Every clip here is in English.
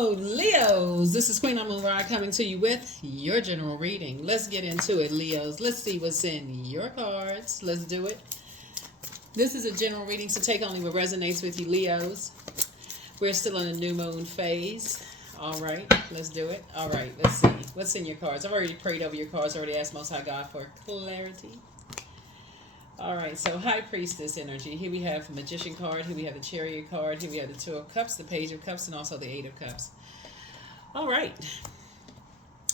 Hello, Leos. This is Queen Amun Ra coming to you with your general reading. Let's get into it, Leos. Let's see what's in your cards. Let's do it. This is a general reading, so take only what resonates with you, Leos. We're still in a new moon phase. All right, let's do it. All right, let's see. What's in your cards? I've already prayed over your cards, already asked Most High God for clarity. All right, so High Priestess energy. Here we have the Magician card. Here we have the Chariot card. Here we have the Two of Cups, the Page of Cups, and also the Eight of Cups. All right.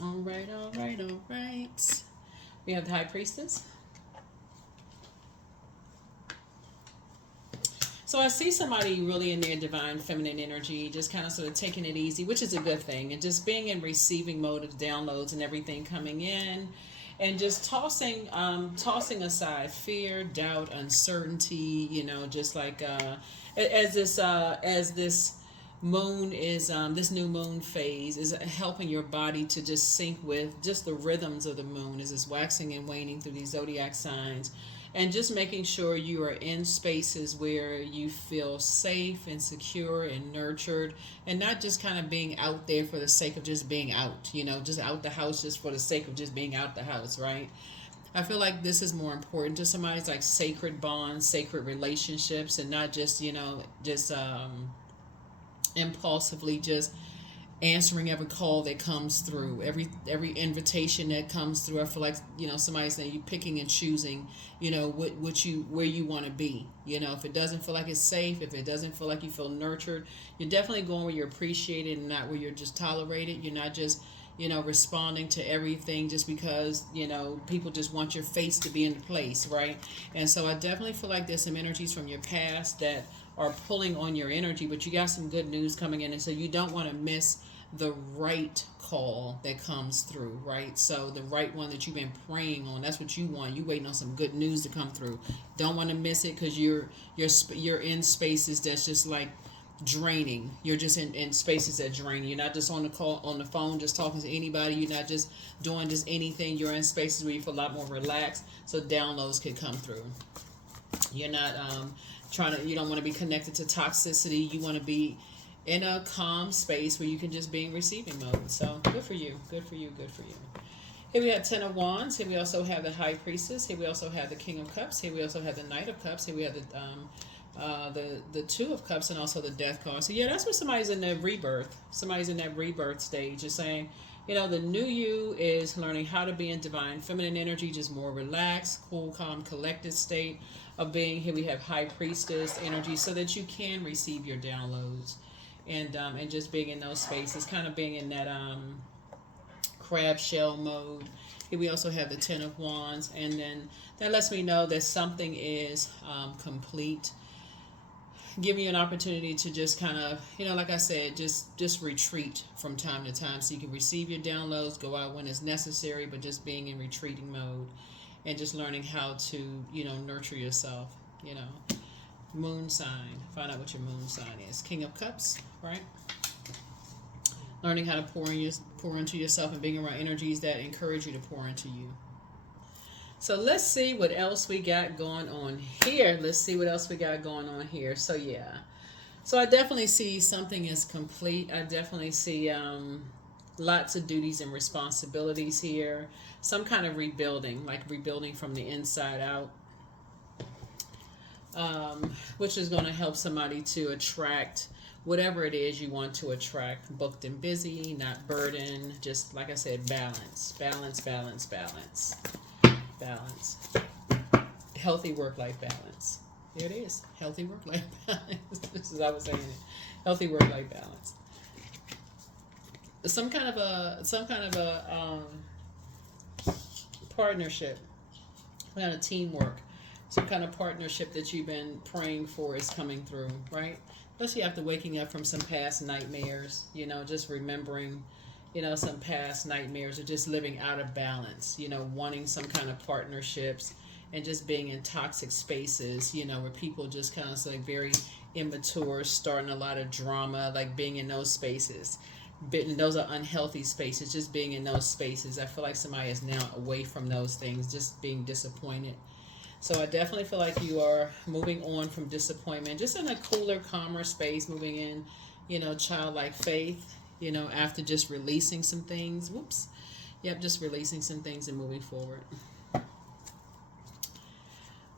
All right, all right, all right. We have the High Priestess. So I see somebody really in their divine feminine energy, just kind of sort of taking it easy, which is a good thing, and just being in receiving mode of downloads and everything coming in. And just tossing aside fear, doubt, uncertainty, just like as this moon is this new moon phase is helping your body to just sync with just the rhythms of the moon as it's waxing and waning through these zodiac signs, and just making sure you are in spaces where you feel safe and secure and nurtured, and not just kind of being out there for the sake of just being out, just out the house just for the sake of just being out the house, right? I feel like this is more important to somebody. It's like sacred bonds, sacred relationships, and not just, impulsively just answering every call that comes through, every invitation that comes through. I feel like somebody's saying you picking and choosing, where you want to be. If it doesn't feel like it's safe, if it doesn't feel like you feel nurtured, you're definitely going where you're appreciated and not where you're just tolerated. You're not just responding to everything just because people just want your face to be in place, right? And so I definitely feel like there's some energies from your past that are pulling on your energy, but you got some good news coming in, and so you don't want to miss the right call that comes through, right? So the right one that you've been praying on, that's what you want. You waiting on some good news to come through. Don't want to miss it, because you're in spaces that's just like draining. You're just in spaces that drain. You're not just on the phone just talking to anybody. You're not just doing just anything. You're in spaces where you feel a lot more relaxed, so downloads can come through. You're not you don't want to be connected to toxicity. You want to be in a calm space where you can just be in receiving mode. So good for you, good for you, good for you. Here we have Ten of Wands. Here we also have the High Priestess. Here we also have the King of Cups. Here we also have the Knight of Cups. Here we have the Two of Cups, and also the Death card. So yeah, that's where somebody's in that rebirth. Somebody's in that rebirth stage. Just saying, the new you is learning how to be in divine feminine energy, just more relaxed, cool, calm, collected state of being. Here we have High Priestess energy, so that you can receive your downloads, and just being in those spaces, kind of being in that crab shell mode. Here we also have the Ten of Wands, and then that lets me know that something is complete, giving you an opportunity to just kind of, like I said, just retreat from time to time, so you can receive your downloads, go out when it's necessary, but just being in retreating mode, and just learning how to, nurture yourself. Moon sign. Find out what your moon sign is. King of Cups, right? Learning how to pour into yourself, and being around energies that encourage you to pour into you. So let's see what else we got going on here. So yeah. So I definitely see something is complete. I definitely see lots of duties and responsibilities here. Some kind of rebuilding, like rebuilding from the inside out. Which is going to help somebody to attract whatever it is you want to attract. Booked and busy, not burdened. Just like I said, balance. Healthy work-life balance. There it is. Healthy work-life balance. This is how I was saying it. Healthy work-life balance. Some kind of a partnership. Some kind of teamwork. Some kind of partnership that you've been praying for is coming through, right? Especially after waking up from some past nightmares, just remembering, some past nightmares, or just living out of balance, wanting some kind of partnerships, and just being in toxic spaces, where people just kind of like very immature, starting a lot of drama, like being in those spaces. Those are unhealthy spaces, just being in those spaces. I feel like somebody is now away from those things, just being disappointed. So I definitely feel like you are moving on from disappointment, just in a cooler, calmer space, moving in, childlike faith, you know, after just releasing some things. Whoops. Yep, just releasing some things and moving forward.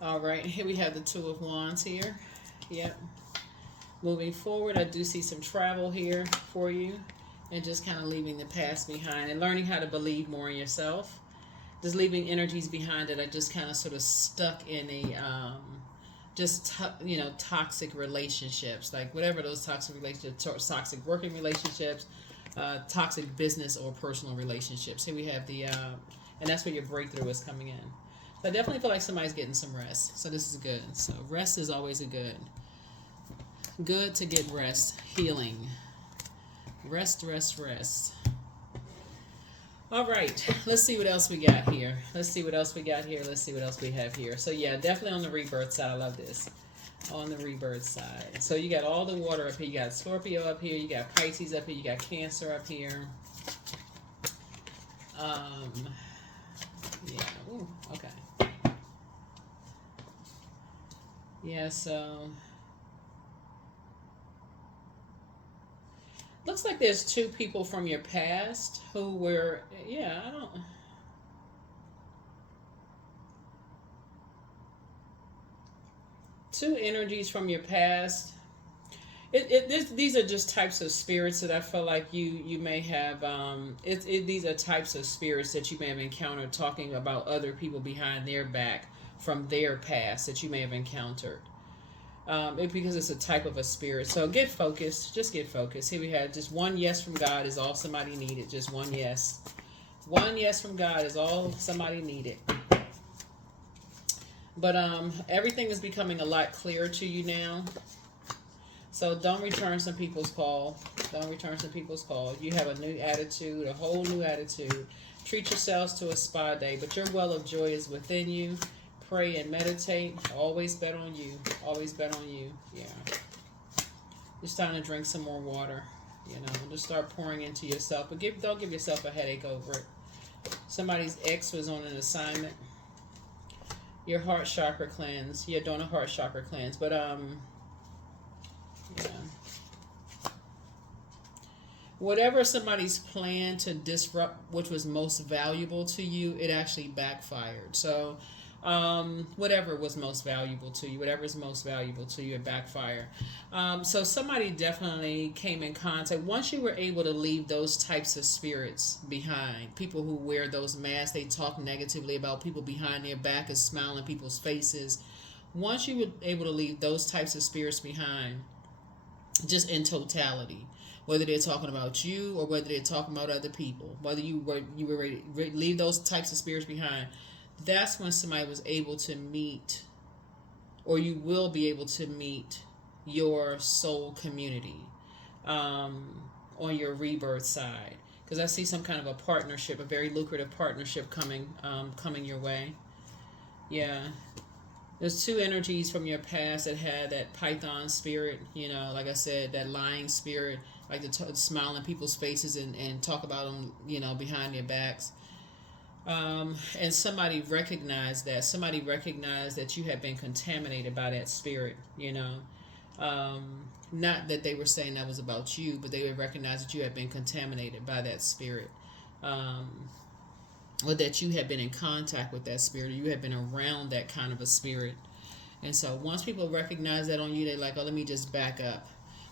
All right, here we have the Two of Wands here. Yep. Moving forward, I do see some travel here for you, and just kind of leaving the past behind and learning how to believe more in yourself. Just leaving energies behind that are just kind of sort of stuck in a toxic relationships, like whatever those toxic relationships, toxic working relationships, toxic business or personal relationships. Here we have the and that's where your breakthrough is coming in. So I definitely feel like somebody's getting some rest. So this is good. So rest is always a good to get rest. Healing. Rest. All right, let's see what else we got here. Let's see what else we have here. So yeah, definitely on the rebirth side. I love this. On the rebirth side. So you got all the water up here. You got Scorpio up here. You got Pisces up here. You got Cancer up here. Yeah. Ooh, okay. Yeah, so looks like there's two people from your past who were, yeah, I don't. Two energies from your past. These are just types of spirits that I feel like you may have. These are types of spirits that you may have encountered talking about other people behind their back from their past that you may have encountered. Because it's a type of a spirit. So get focused. Just get focused. Here we have just one yes from God is all somebody needed. Just one yes. One yes from God is all somebody needed. But everything is becoming a lot clearer to you now. So don't return some people's call. Don't return some people's call. You have a new attitude, a whole new attitude. Treat yourselves to a spa day, but your well of joy is within you. Pray and meditate. Always bet on you. Always bet on you. Yeah. It's time to drink some more water. You know, just start pouring into yourself. But don't give yourself a headache over it. Somebody's ex was on an assignment. Your heart chakra cleanse. You're doing a heart chakra cleanse. But yeah. Whatever somebody's plan to disrupt, which was most valuable to you, it actually backfired. So whatever was most valuable to you, whatever is most valuable to you, it backfired. So somebody definitely came in contact. Once you were able to leave those types of spirits behind, people who wear those masks, they talk negatively about people behind their back and smile in people's faces. Once you were able to leave those types of spirits behind, just in totality, whether they're talking about you or whether they're talking about other people, whether you were ready to leave those types of spirits behind, that's when somebody was able to meet, or you will be able to meet, your soul community on your rebirth side. Because I see some kind of a partnership, a very lucrative partnership coming your way. Yeah. There's two energies from your past that had that Python spirit, you know, like I said, that lying spirit, like to smile in people's faces and talk about them, you know, behind their backs. And somebody recognized that. Somebody recognized that you had been contaminated by that spirit, you know. Not that they were saying that was about you, but they would recognize that you had been contaminated by that spirit. Or that you had been in contact with that spirit, or you had been around that kind of a spirit. And so once people recognize that on you, they're like, oh, let me just back up.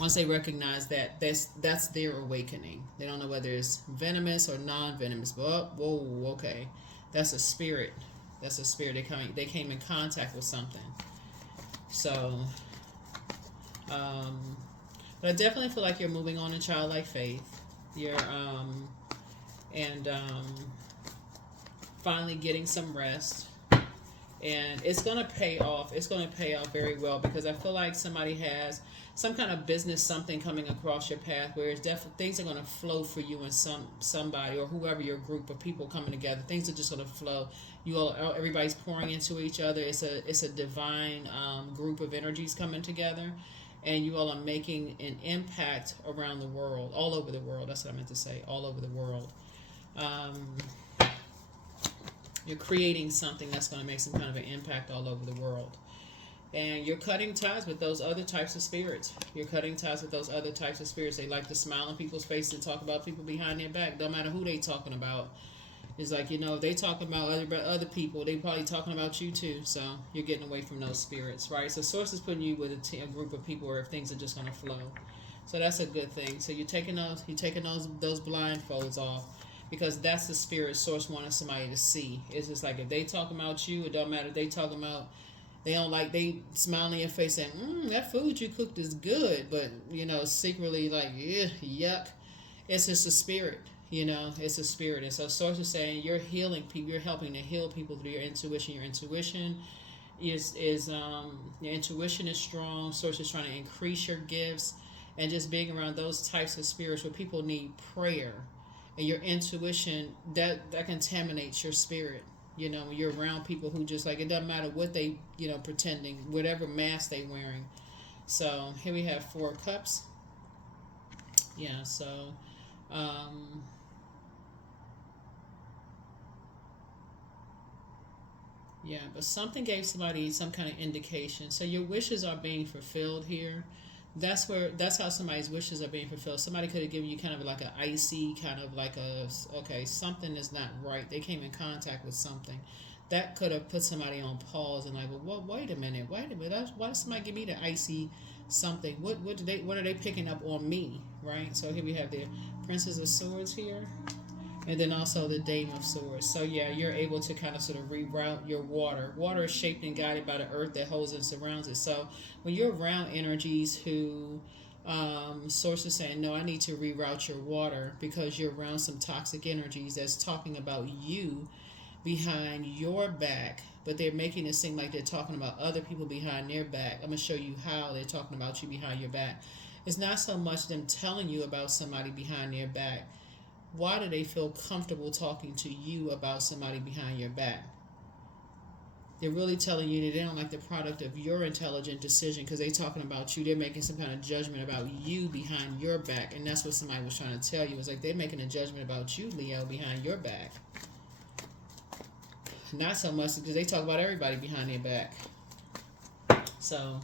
Once they recognize that, that's their awakening. They don't know whether it's venomous or non-venomous. But whoa, okay, that's a spirit. That's a spirit. They came in contact with something. So, but I definitely feel like you're moving on in childlike faith. You're finally getting some rest. And it's going to pay off. It's going to pay off very well, because I feel like somebody has some kind of business, something coming across your path where it's definitely things are going to flow for you and somebody or whoever, your group of people coming together. Things are just going to flow. Everybody's pouring into each other. It's a divine group of energies coming together, and you all are making an impact around the world, all over the world. That's what I meant to say, all over the world. You're creating something that's going to make some kind of an impact all over the world. And you're cutting ties with those other types of spirits. You're cutting ties with those other types of spirits. They like to smile in people's faces and talk about people behind their back. Don't matter who they talking about. It's like, you know, if they talking about other people, they probably talking about you too. So you're getting away from those spirits, right? So Source is putting you with a group of people where things are just going to flow. So that's a good thing. So you're taking those blindfolds off, because that's the spirit Source wanted somebody to see. It's just like, if they talking about you, it don't matter if they talking about, they smile in your face saying, that food you cooked is good, but, you know, secretly like, yuck. It's just a spirit, you know, it's a spirit. And so Source is saying you're healing people, you're helping to heal people through your intuition. Your intuition is your intuition is strong. Source is trying to increase your gifts, and just being around those types of spirits where people need prayer, and your intuition, that contaminates your spirit. You know, when you're around people who just like, it doesn't matter what they, you know, pretending, whatever mask they wearing. So here we have 4 cups. Yeah, so yeah, but something gave somebody some kind of indication. So your wishes are being fulfilled here. That's how somebody's wishes are being fulfilled. Somebody could have given you kind of like an icy, kind of like okay, something is not right. They came in contact with something that could have put somebody on pause and like, well, wait a minute. Why did somebody give me the icy something? What are they picking up on me, right? So here we have the Princess of Swords here, and then also the Dame of Swords. So yeah, you're able to kind of sort of reroute your water. Water is shaped and guided by the earth that holds and surrounds it. So when you're around energies who Source is saying, no, I need to reroute your water, because you're around some toxic energies that's talking about you behind your back, but they're making it seem like they're talking about other people behind their back. I'm going to show you how they're talking about you behind your back. It's not so much them telling you about somebody behind their back. Why do they feel comfortable talking to you about somebody behind your back? They're really telling you that they don't like the product of your intelligent decision, because they're talking about you. They're making some kind of judgment about you behind your back. And that's what somebody was trying to tell you. It's like they're making a judgment about you, Leo, behind your back. Not so much because they talk about everybody behind their back. So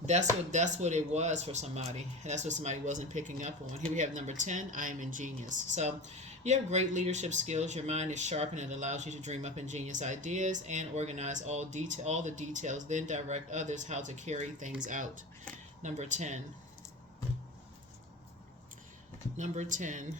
that's what it was for somebody. That's what somebody wasn't picking up on. Here we have number 10, I am ingenious. So you have great leadership skills. Your mind is sharp, and it allows you to dream up ingenious ideas and organize all the details, then direct others how to carry things out. Number 10. Number 10.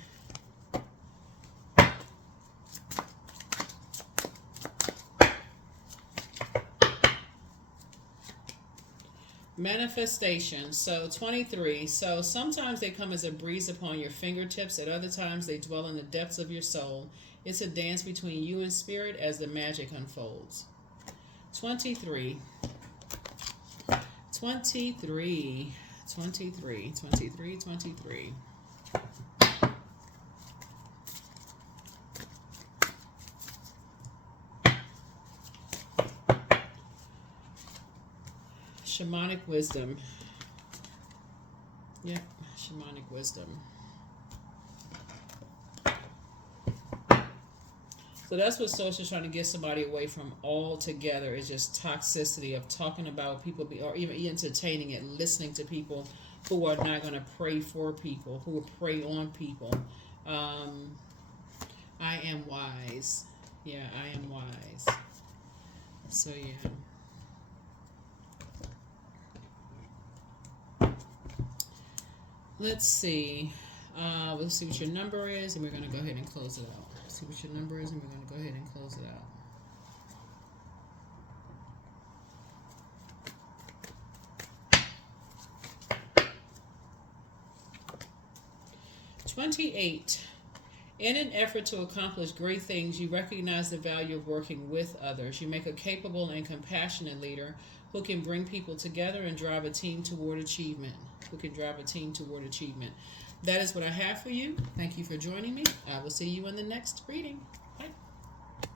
Manifestation. So 23. So sometimes they come as a breeze upon your fingertips. At other times they dwell in the depths of your soul. It's a dance between you and spirit as the magic unfolds. 23. 23. 23. 23. 23. Shamanic wisdom. Yeah, shamanic wisdom. So that's what Source is trying to get somebody away from altogether, is just toxicity of talking about people, or even entertaining it, listening to people who are not going to pray for people, who will prey on people. I am wise. Yeah, I am wise. So yeah. Let's see. Let's see what your number is, and we're going to go ahead and close it out. Let's see what your number is, and we're going to go ahead and close it out. 28. In an effort to accomplish great things, you recognize the value of working with others. You make a capable and compassionate leader who can bring people together and drive a team toward achievement. That is what I have for you. Thank you for joining me. I will see you in the next reading.